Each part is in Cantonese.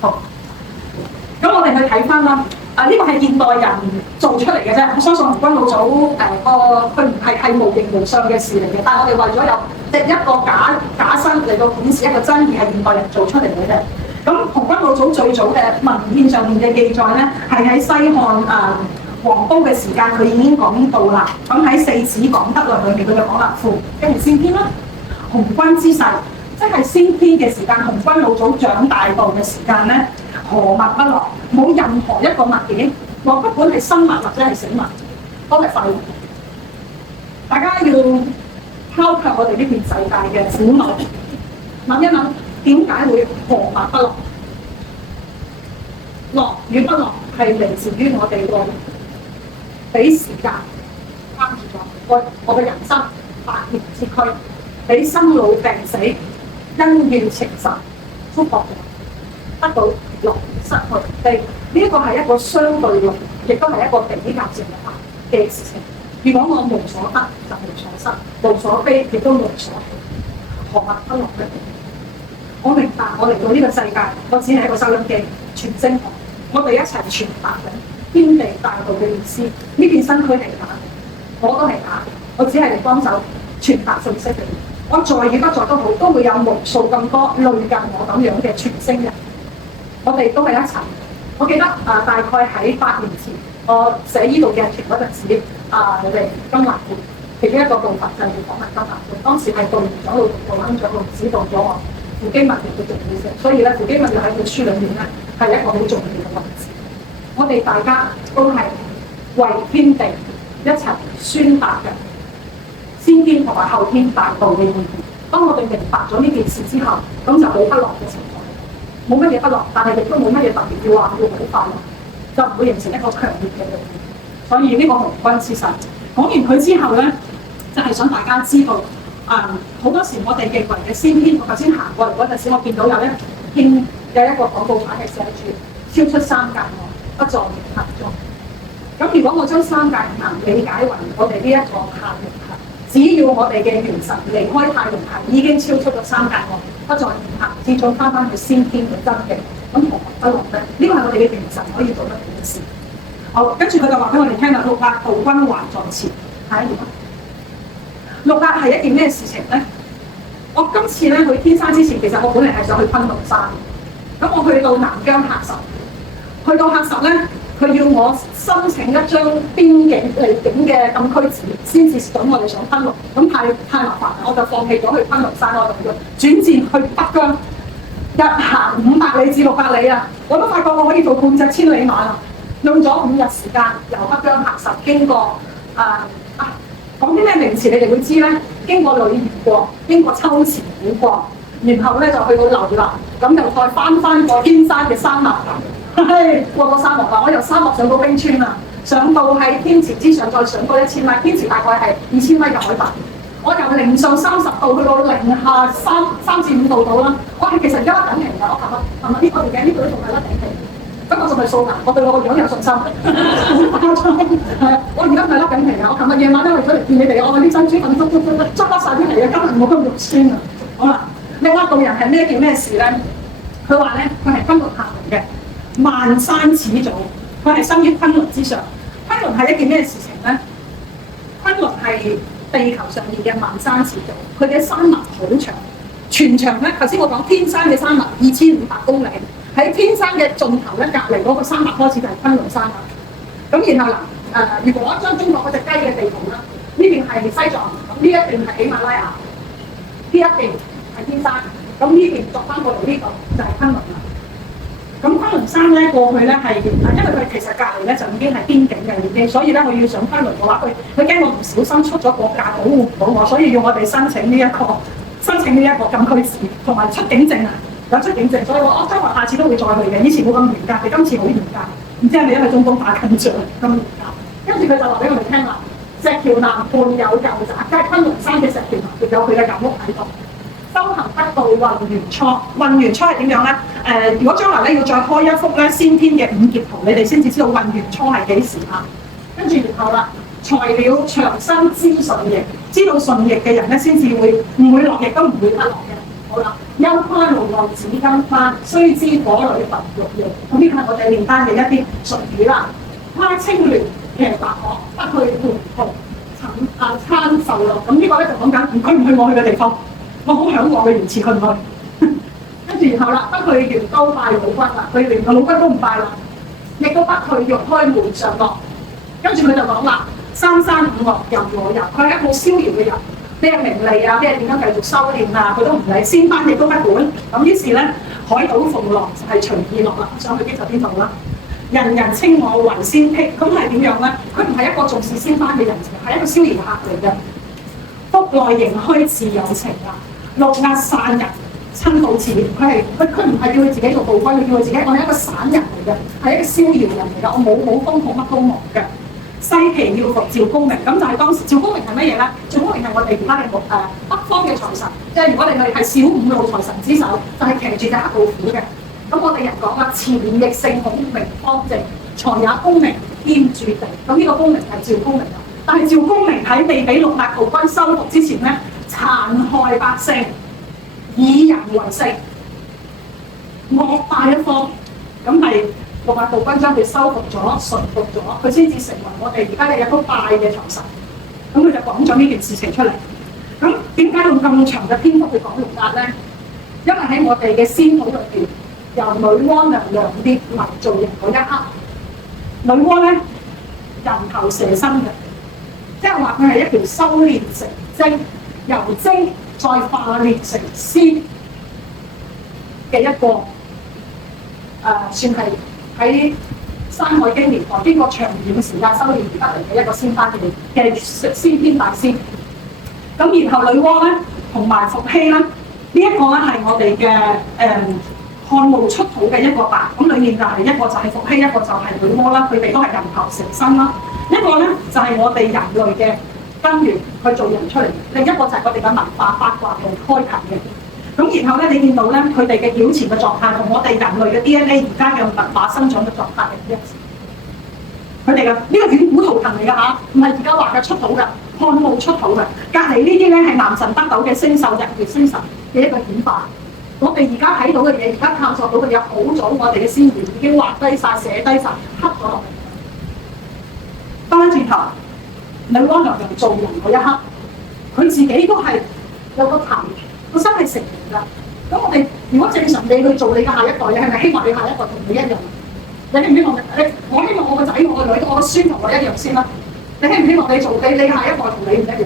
好，咁我哋去睇翻啦。呢個係現代人做出嚟嘅啫。我相信紅軍老祖佢唔係無形無相嘅事嚟嘅，但係我哋為咗有一個假身嚟到顯示一個真義，係現代人做出嚟嘅啫。咁紅軍老祖最早嘅文獻上面嘅記載咧，係喺西漢黃都嘅時間，佢已經講到啦。咁喺《四子講德論》裏面，佢就講啦：父既係先天啦，紅軍之世，即係先天嘅時間。紅軍老祖長大道嘅時間咧，何物不落？冇任何一個物件，我不管係生物或者係死物，都係廢物。大家要拋卻我哋呢片世界嘅苦惱，諗一諗點解會何物不落？落與不落係嚟自於我哋個俾時間關住咗我嘅人生百年之軀，俾生老病死、恩怨情仇束縛咗，得到落失去悲。呢一個係一個相對論，亦都係一個比較性嘅事情。如果我無所得，就無所失；無所悲，亦都無所喜。何物不落呢？我明白，我嚟到呢個世界，我只係一個收音機傳聲筒，我哋一齊傳達緊天地大道嘅意思。呢片身軀係假嘅，我都係假嘅，我只係嚟幫手傳達信息嘅。我在與不在都好，都會有無數咁多類近我咁樣嘅傳聲人。我哋都係一齊。我記得大概喺8年前，我寫呢度嘅劇嗰陣時，嚟金華館，其中一個部分就係訪問金華館。當時係導演長老同導演長老指導咗我傅基文嘅重要性，所以咧傅基文要喺本書裏面咧係一個好重要嘅位置。我哋大家都係為天地一齊宣達嘅先天同埋後天大道嘅意義。當我哋明白咗呢件事之後，咁就冇不落嘅情況。冇乜嘢不落，但係亦都冇乜嘢特別要話要好快樂，就唔會形成一個強烈嘅對比。所以呢個紅軍之世講完佢之後咧，就係想大家知道好多時我哋認為嘅先天，我頭先行過嚟嗰陣時，我見到有一個廣告牌係寫住超出三界外，不在永恆中。咁如果我將三界永恆理解為我哋呢一個太永恆，只要我哋嘅元神離開太永恆，已經超出咗三界外，不在永恆之中，翻去先天嘅真嘅，咁何物不落咧？呢個係我哋嘅元神可以做得到嘅事。好，跟住佢就話俾我哋聽啦，六壓道君還在前。下一頁。六壓係一件咩事情咧？我今次咧去天山之前，其實我本嚟係想去昆崙山。咁我去到南疆喀什，去到喀什咧，佢要我申請一張邊境離境嘅禁區紙，先至準我哋上昆崙。咁太麻煩啦，我就放棄咗去昆崙山嗰度，轉戰去北疆，日行500里至600里啊！我都發覺我可以做半隻千里馬啦，用咗5日時間由北疆喀什經過講啲咩名詞你哋會知咧？經過女兒國，經過秋前古國，然後咧就去到樓蘭，咁又再翻過天山嘅山脈，過個沙漠啦！我由沙漠上到冰川啦，上到喺天池之上，再上過1000米，天池大概係2000米嘅海拔。我由零上30度去到零下3至5度度啦。我係其實而家甩緊皮㗎，我琴日呢個條頸呢度都仲係甩緊皮。不過仲係素顏，我對我個樣有信心。我而家唔係甩緊皮啊！我琴日夜晚咧為咗嚟見你哋，我啲珍珠粉捽甩晒啲皮啊，今日冇咁肉酸啊！好啦，六壓道人係咩叫咩事咧？佢話咧，佢係昆崙下嚟嘅，萬山始祖，佢係生於昆崙之上。昆崙係一件咩事情咧？昆崙係地球上面嘅萬山始祖，佢嘅山脈好長，全長咧頭先我講天山嘅山脈2500公里。喺天山嘅盡頭咧，隔離嗰個山脈開始就係昆崙山啦。咁然後如果將中國嗰隻雞嘅地圖啦，呢邊係西藏，咁呢一邊係喜馬拉雅，呢一邊係天山，咁呢邊作翻過嚟呢度就係昆崙啦。咁昆崙山咧過去咧係因為佢其實隔離咧就已經係邊境嘅已經，所以咧我要上昆崙嘅話，佢驚我唔小心出咗國界保護唔到我，所以要我哋申請呢一個禁區紙同埋出境證啊。有出境證，所以我將來下次都會再去嘅。以前冇咁嚴格，你今次好嚴格，唔知係咪因為中東打緊仗咁嚴格？跟住佢就話俾我哋聽啦，石橋南畔有舊宅，即係昆崙山嘅石橋南畔有佢嘅舊屋喺度。修行得道混元初，混元初係點樣咧？如果將來咧要再開一幅咧先天嘅五劫圖，你哋先至知道混元初係幾時啊？跟住然後啦，材料長生知順逆，知道順逆嘅人咧先至會唔會落逆都唔會不落嘅。好啦。憂花怒浪指金花，須知火裏焚玉液。咁呢個係我哋練翻嘅一啲術語啦。花清巒騎白鶴，不去胡同餐受樂。咁呢個咧就講緊佢唔去我去嘅地方，我好向往嘅原始去唔去？跟住然後啦，不去元都拜老君啦，佢連個老君都唔拜啦，亦都不去玉開門上樂。跟住佢就講啦，三山五岳任我遊，佢係一個逍遙嘅人。咩名利啊，咩點樣繼續修練啊，佢都唔理，仙班亦都不管。咁於是咧，海島逢浪就係隨意樂啦，上去邊就邊度啦。人人稱我為仙癖，咁係點樣咧？佢唔係一個重視仙班嘅人，係一個逍遙客嚟嘅。腹內盈虛自有情啊，六壓散人親好似。佢唔係叫佢自己做道君，佢叫佢自己，我係一個散人嚟嘅，係一個逍遙人嚟嘅，我冇功課乜都忙嘅。西岐要服趙公明，咁就係當時趙公明係乜嘢咧？趙公明係我哋而家嘅北方嘅財神，即係如果你係小五路財神之首，就係騎住隻黑老虎嘅。咁我哋人講啦，前逆聖孔明方正，才也功名兼駐地。咁呢個功名係趙公明啦。但係趙公明喺未俾六壓道軍收復之前咧，殘害百姓，以人為勝，惡霸一方，咁係。六壓道軍將佢收復咗、馴服咗，佢先至成為我哋而家日日都拜嘅財神。咁佢就講咗呢件事情出嚟。咁點解用咁長嘅篇幅去講六壓咧？因為喺我哋嘅仙譜裏邊，由女媧娘娘列為做人嗰一刻，女媧咧人頭蛇身嘅，即係話佢係一條修煉成精，由精再化煉成仙嘅一個算係。喺《山海經》年代，經過長遠時間修煉而得嚟嘅一個仙班嘅先天大仙。咁然後女媧咧同埋伏羲啦，呢一個咧係我哋嘅漢墓出土嘅一個白。咁裡面就係一個就係伏羲，一個就係女媧啦。佢哋都係人頭蛇身啦。一個咧就係我哋人類嘅根源去做人出嚟，另一個就係我哋嘅文化八卦嘅開啟嘅。咁然後咧，你見到咧，佢哋嘅表前嘅狀態同我哋人類嘅 DNA 而家嘅文化生長嘅狀態係一致。佢哋嘅呢個遠古圖騰嚟㗎嚇，唔係而家畫嘅出土嘅，漢墓出土嘅。隔離呢啲咧係男神得到嘅星宿日月星辰嘅一個顯化。我哋而家睇到嘅嘢，而家探索到嘅嘢，好早我哋嘅先賢已經畫低晒、寫低晒、刻咗落嚟。翻轉頭，女媧娘娘做人嗰一刻，佢自己都係有個談。個身係成年㗎，咁我哋如果正常你去做你嘅下一代，你係咪希望你下一代同你一樣？你希唔希望我希望我個仔、我個女、我個孫同我一樣先啦。你希唔希望你做你下一代同你唔一樣？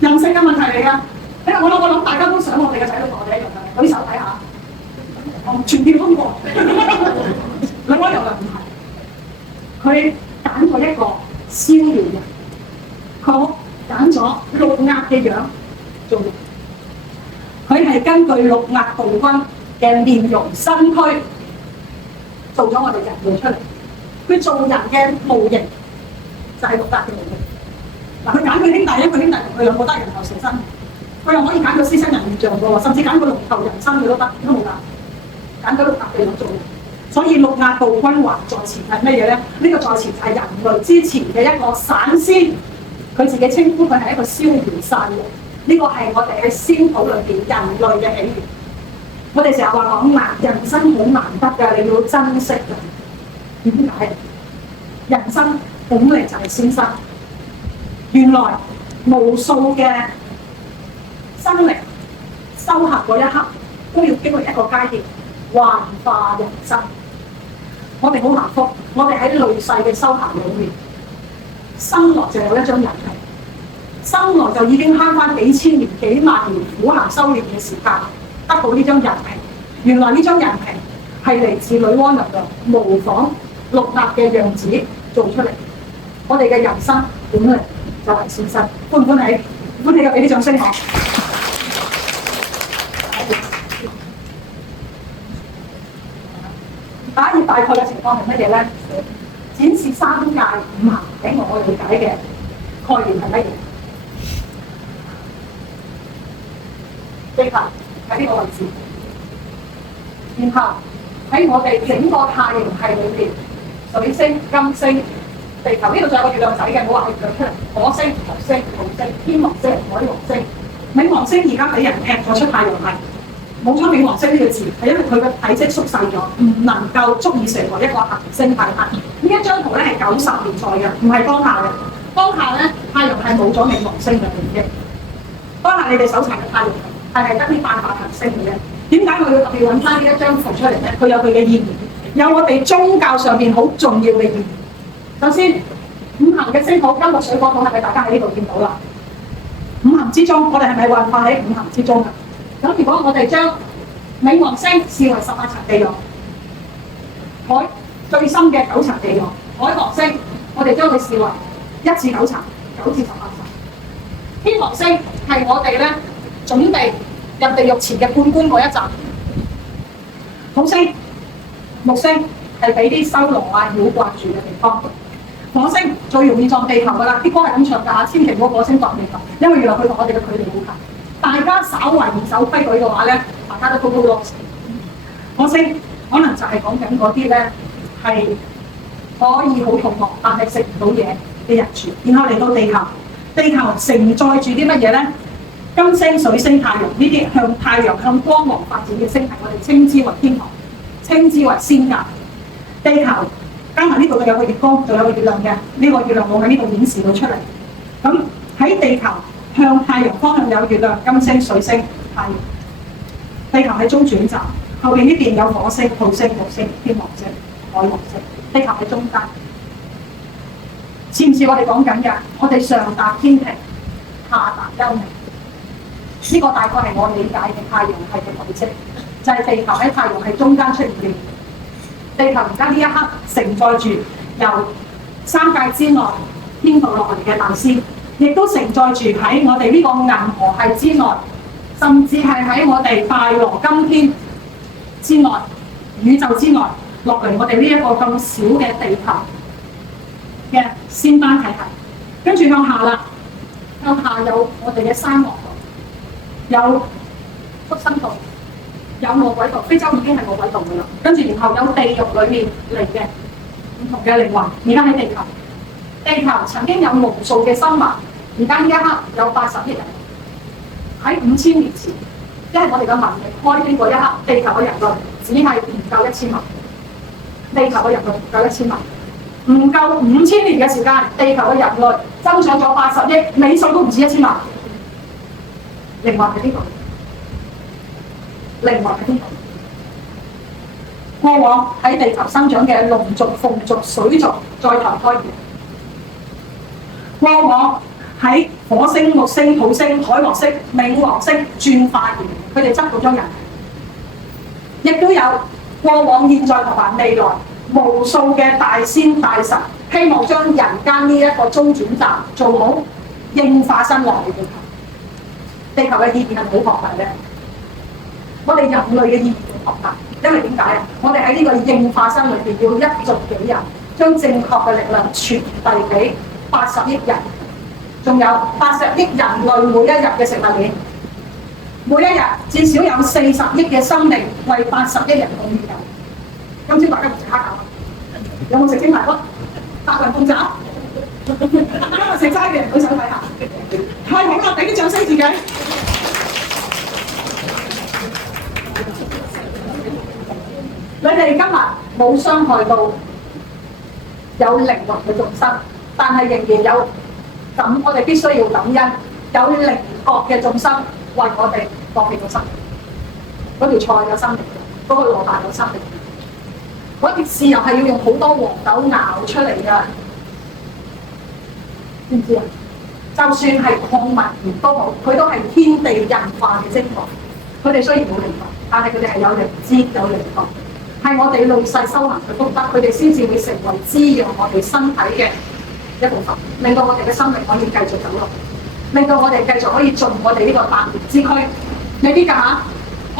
人性嘅問題嚟㗎。我諗大家都想我哋嘅仔女同我哋一樣㗎。舉手睇下，全票通過。女媧娘娘唔係，佢揀咗一個逍遙人，佢揀咗六壓嘅樣做人。佢係根據六壓道軍嘅面容身軀做咗我哋人類出嚟。佢做人嘅模型就係六壓嘅模型。嗱，佢揀佢兄弟，一個兄弟同佢兩個得人頭蛇身，佢又可以揀個獅身人面像喎，甚至揀個龍頭人身佢都得，都冇㗎。揀咗六壓嘅人做人，所以六壓道軍還在前係乜嘢咧？呢個在前就係人類之前嘅一個散仙，佢自己稱呼佢係一個逍遙散人。呢個係我哋喺仙譜裏邊人類嘅起源。我哋成日話講人生好難得㗎，你要珍惜㗎。點解？人生本嚟就係先生。原來無數嘅生靈修行嗰一刻，都要經歷一個階段，幻化人生。我哋好幸福，我哋喺累世嘅修行裏面，生來就有一張人皮。生來就已經慳翻幾千年、幾萬年苦行修煉嘅時間，得到呢張人皮。原來呢張人皮係嚟自女媧娘娘模仿六壓嘅樣子做出嚟。我哋嘅人生本嚟就係先生，歡唔歡喜？歡喜嘅俾啲掌聲我。打葉大概嘅情況係乜嘢咧？展示三界五行俾我理解嘅概念係乜嘢？地球喺呢個位置，然後喺我哋整個太陽系裏邊，水星、金星、地球呢度仲有個月亮仔嘅，我話係佢出嚟。火星、木星、土星、天王星、海王星、冥王星而家俾人踢咗出太陽系，冇咗冥王星呢個字，係因為佢嘅體積縮細咗，唔能夠足以成為一個行星體系。呢一張圖咧係90年代嘅，唔係當下嘅。當下咧太陽係冇咗冥王星嘅面積。當下你哋搜查嘅太陽係得呢8顆行星嘅啫。點解我要特別揾翻呢一張圖出嚟咧？佢有佢嘅意義，有我哋宗教上邊好重要嘅意義。首先，五行嘅星土金木水火土係咪大家喺呢度見到啦？五行之中，我哋係咪運化喺五行之中啊？咁如果我哋將冥王星視為18層地獄，海最深嘅9層地獄，海王星我哋將佢視為1至9層，9至18層。天王星係我哋咧準備入地獄前嘅判官嗰一陣。土星、木星係俾啲修羅啊妖怪住嘅地方。火星最容易撞地球㗎啦，啲歌係咁唱㗎嚇，千祈唔好火星撞地球，因為原來佢同我哋嘅距離好近。大家稍為唔守規矩嘅話咧，大家都高高落死。火星可能就係講緊嗰啲咧係可以好肚餓，但係食唔到嘢嘅人住。然後嚟到地球，地球承載住啲乜嘢咧？金星、水星、太陽呢啲向太陽向光芒發展嘅星系，我哋稱之為天堂，稱之為仙界。地球加埋呢度嘅有個月光，仲有個月亮嘅，呢個月亮冇喺呢度顯示到出嚟。咁喺地球向太陽方向有月亮、金星、水星、太陽。地球喺中轉站，後邊呢邊有火星、土星、木星、天王星、海王星。地球喺中間，似唔似我哋講緊嘅？我哋上達天平，下達幽冥。呢個大概係我理解嘅太陽系嘅軌跡，就係地球喺太陽系中間出現嘅。地球而家呢一刻承載住由三界之內天道落嚟嘅大仙，亦都承載住喺我哋呢個銀河系之內，甚至係喺我哋大羅金天之內、宇宙之內落嚟我哋呢一個咁小嘅地球嘅仙班體系。跟住向下啦，向下有我哋嘅沙漠道，有畜生道。有餓鬼道，非洲已經係餓鬼道㗎啦。跟住然後有地獄裏面嚟嘅唔同嘅靈魂，而家喺地球。地球曾經有無數嘅生物，而家呢一刻有80億人。喺5000年前，即係我哋嘅文明開天嗰一刻，地球嘅人類只係唔夠1000萬。地球嘅人類唔夠1000萬，唔夠5000年嘅時間，地球嘅人類增長咗80億，尾數都唔止1000萬。靈魂喺呢度。靈魂喺邊度？過往喺地球生長嘅龍族、鳳族、水族再投胎兒。過往喺火星、木星、土星、海王星、冥王星轉化兒，佢哋執到咗人。亦都有過往、現在同埋未來無數嘅大仙大神，希望將人間呢一個中轉站做好，應化身落嚟地球。地球嘅意義係好龐大嘅。我哋人類嘅意義好龐大，因為點解啊？我哋喺呢個應化身裏邊要一族幾人，將正確嘅力量傳遞俾80億人，仲有80億人類每一日嘅食物鏈，每一日至少有40億嘅生命為80億人貢獻緊。今朝大家唔食蝦餃，有冇食蒸排骨、白雲鳳爪？今日食齋嘅人舉手睇下，太好啦！俾啲掌聲自己。你哋今日冇傷害到有靈魂嘅眾生，但係仍然有咁，我哋必須要感恩有靈覺嘅眾生為我哋放棄咗生命。嗰條菜有生命，嗰個蘿蔔有生命，嗰條豉油係要用好多黃豆熬出嚟㗎，知唔知啊？就算係礦物鹽都好，佢都係天地人化嘅精華。佢哋雖然冇靈魂，但係佢哋係有靈知、有靈覺。係我哋累世修行嘅福德，佢哋先至會成為滋養我哋身體嘅一部分，令到我哋嘅生命可以繼續走落，令到我哋繼續可以盡我哋呢個百年之軀，未必㗎嚇，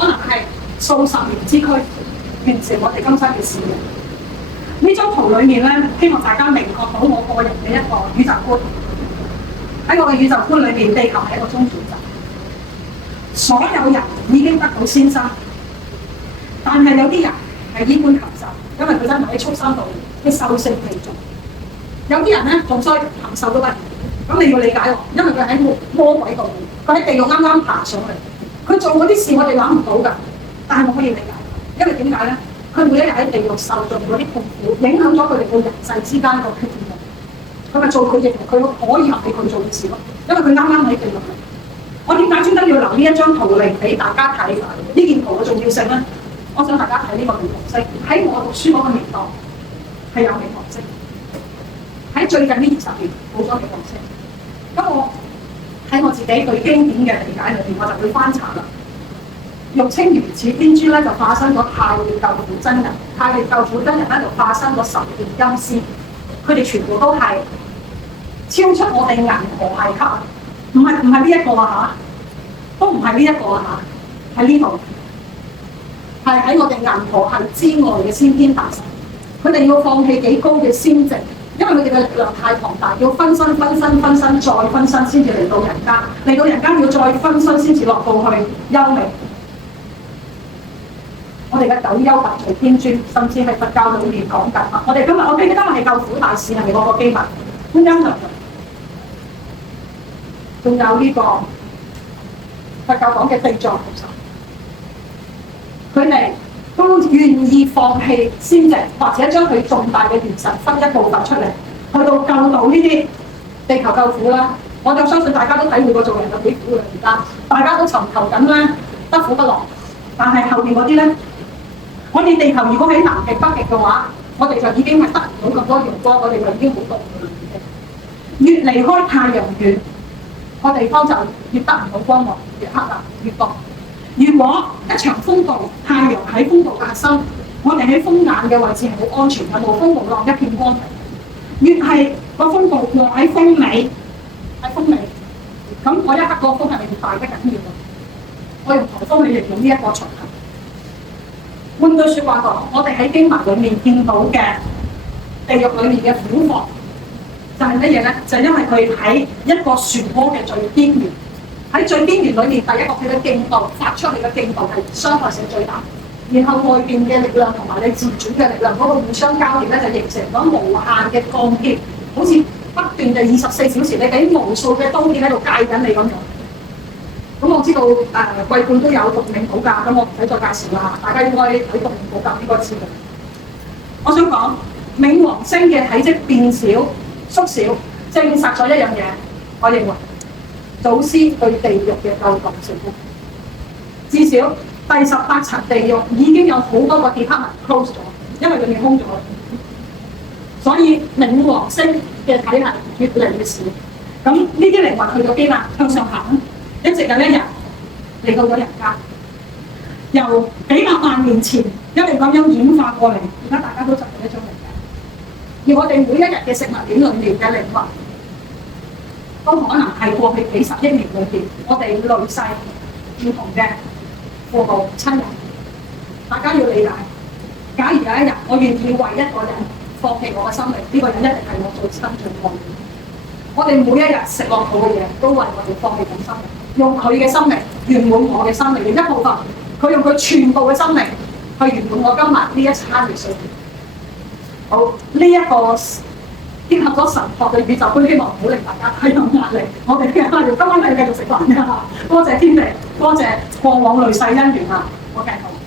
可能係數十年之軀，完成我哋今生嘅事業。呢張圖裏面咧，希望大家明確到我個人嘅一個宇宙觀。喺我嘅宇宙觀裏面，地球係一個中轉站，所有人已經得到先生，但係有啲人係衣冠禽獸，因為佢真係喺畜生度啲獸性未盡。有啲人咧仲衰，禽獸都不如。咁你要理解喎，因為佢喺魔鬼度，佢喺地獄啱啱爬上嚟，佢做嗰啲事我哋諗唔到㗎。但係我可以理解，因為點解咧？佢每一日喺地獄受盡嗰啲痛苦，影響咗佢哋到人世之間個決定。佢咪做佢認為佢可以合理佢做嘅事咯，因為佢啱啱喺地獄嚟。我點解專登要留呢一張圖嚟俾大家睇呢件圖嘅重要性咧？我想大家睇呢個冥王星，喺我讀書嗰個年代係有冥王星，喺最近呢20年冇咗冥王星。咁我喺我自己對經典嘅理解裏邊，我就會翻查啦。玉清原始天尊咧就化身咗太乙救苦真人，太乙救苦真人咧就化身咗10殿陰司，佢哋全部都係超出我哋銀河系級，唔係呢一個啊嚇，都唔係呢一個啊嚇，喺呢度係喺我哋銀河系之外嘅先天大神，佢哋要放棄幾高嘅仙值，因為佢哋嘅力量太龐大，要分身再分身先至嚟到人間，嚟到人間要再分身先至落到去幽冥。我哋嘅九幽白除天尊，甚至係佛教裏面講緊啊！我記得今日係救苦大使，係我個機密。咁啱仲有呢個佛教講嘅地藏菩薩，佢哋都願意放棄仙值，或者將佢重大嘅元神分一部分出嚟，去到救到呢啲地球救苦啦。我就相信大家都體會過做人有幾苦嘅，而家大家都尋求緊咧，得苦不樂。但係後邊嗰啲咧，我哋地球如果喺南極、北極嘅話，我哋就已經係得唔到咁多陽光，我哋就已經好凍嘅啦。越離開太陽遠，個地方就越得唔到光芒，越黑暗，越凍。如果一場風暴，太陽喺風暴發生，我哋喺風眼嘅位置係好安全嘅，無風無浪，一片光明。越係個風暴落喺風尾，咁嗰一刻個風係咪越大得緊要啊？我用颱風嚟形容呢一個場合。換句説話講，我哋喺經文裏面見到嘅地獄裏面嘅苦況，就係乜嘢咧？就係因為佢喺一個漩渦嘅最邊緣，喺最邊緣裏面，第一個佢嘅勁度發出嚟嘅勁度係傷害性最大，然後外邊嘅力量同埋你自主嘅力量嗰個互相交疊咧，就形成咗無限嘅鋼鐵，好似不斷嘅24小時，你俾無數嘅刀劍喺度戒緊你咁樣。咁我知道貴冠都有獨命寶鑑，咁我唔使再介紹啦，大家應該睇獨命寶鑑應該知道。我想講冥王星嘅體積變小、縮小，證實咗一樣嘢，我認為祖師對地獄嘅救度成功。至少第18層地獄已經有好多個 department close 咗，因為佢哋空咗，所以冥王星嘅體系越嚟越少。咁呢啲靈魂去到邊啊？向上行。一直有一日嚟到咗人間，由幾百萬年前一路咁樣演化過嚟，而家大家都就係一種嚟嘅。而我哋每一日嘅食物鏈裏面嘅靈魂，都可能係過去幾十億年裏邊，我哋累世唔同嘅父母親人。大家要理解，假如有一日我願意為一個人放棄我嘅生命，呢個人一定係我最親最愛嘅。我哋每一日食落肚嘅嘢，都為我哋放棄緊生命。用佢嘅生命圓滿我嘅生命，另一部分佢用佢全部嘅生命去圓滿我今日呢一餐嘅需要。好，呢一個結合咗神學嘅宇宙觀，希望唔好令大家太有壓力。我哋今晚繼續食飯㗎，多謝天地，多謝過往累世姻緣啊！我繼續。